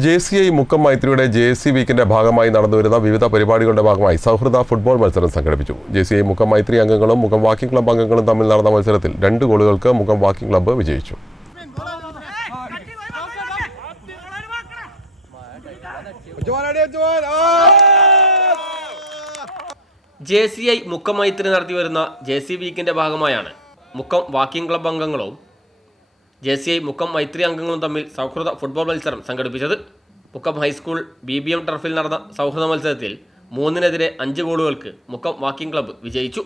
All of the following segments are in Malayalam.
ജെ സി ഐ മുക്കം മൈത്രിയുടെ ജെ സി വീക്കിന്റെ ഭാഗമായി നടന്നുവരുന്ന വിവിധ പരിപാടികളുടെ ഭാഗമായി സൗഹൃദ ഫുട്ബോൾ മത്സരം സംഘടിപ്പിച്ചു. J C I Mukkam Maithri അംഗങ്ങളും മുഖം വാക്കിംഗ് ക്ലബ്ബ് അംഗങ്ങളും തമ്മിൽ നടന്ന മത്സരത്തിൽ രണ്ട് ഗോളുകൾക്ക് മുഖം വാക്കിംഗ് ക്ലബ്ബ് വിജയിച്ചു. J C I Mukkam Maithri നടത്തി വരുന്ന ജെ സി വീക്കിന്റെ ഭാഗമായാണ് മുക്കം വാക്കിംഗ് ക്ലബ്ബ് അംഗങ്ങളും J C I Mukkam Maithri അംഗങ്ങളും തമ്മിൽ സൗഹൃദ ഫുട്ബോൾ മത്സരം സംഘടിപ്പിച്ചത് Mukkam high school B B M ടർഫിൽ നടന്ന സൗഹൃദ മത്സരത്തിൽ മൂന്നിനെതിരെ അഞ്ച് ഗോളുകൾക്ക് മുക്കം വാക്കിംഗ് ക്ലബ്ബ് വിജയിച്ചു.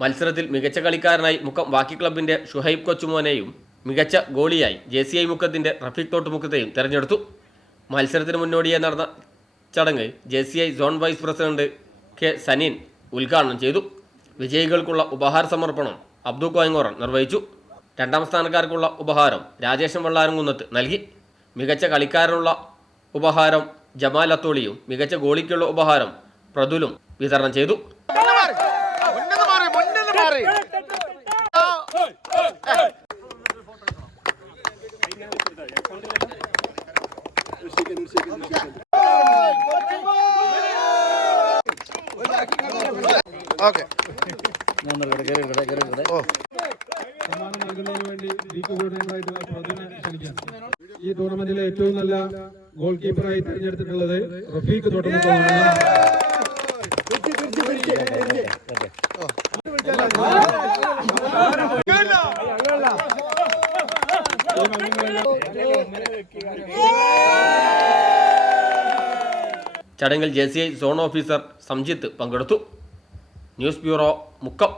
മത്സരത്തിൽ മികച്ച കളിക്കാരനായി മുഖം വാക്കി ക്ലബിന്റെ ഷുഹൈബ് കൊച്ചുമോനെയും മികച്ച ഗോളിയായി ജെ സി ഐ മുഖത്തിന്റെ റഫീഖ് തോട്ടുമുക്കത്തെയും തെരഞ്ഞെടുത്തു. മത്സരത്തിന് മുന്നോടിയായി നടന്ന ചടങ്ങ് J C I zone vice president K Saneen ഉദ്ഘാടനം ചെയ്തു. വിജയികൾക്കുള്ള ഉപഹാര സമർപ്പണം അബ്ദു കോയങ്ങോറൻ നിർവഹിച്ചു. രണ്ടാം സ്ഥാനക്കാർക്കുള്ള ഉപഹാരം രാജേഷൻ വള്ളാരംകുന്നത്ത് നൽകി. മികച്ച കളിക്കാരനുള്ള ഉപഹാരം ജമാൽ അത്തോളിയും മികച്ച ഗോളിക്കുള്ള ഉപഹാരം പ്രതുലും വിതരണം ചെയ്തു. നൽകുന്നതിന് വേണ്ടി പ്രതിനെ ക്ഷണിക്കാം ഈ ടൂർണമെന്റിലെ ഏറ്റവും നല്ല ഗോൾ കീപ്പറായി തിരഞ്ഞെടുത്തിട്ടുള്ളത് റഫീഖ് തോട്ടമുഖമാണ്. ചടങ്ങിൽ J C I zone officer Samjith പങ്കെടുത്തു. News bureau Mukkam.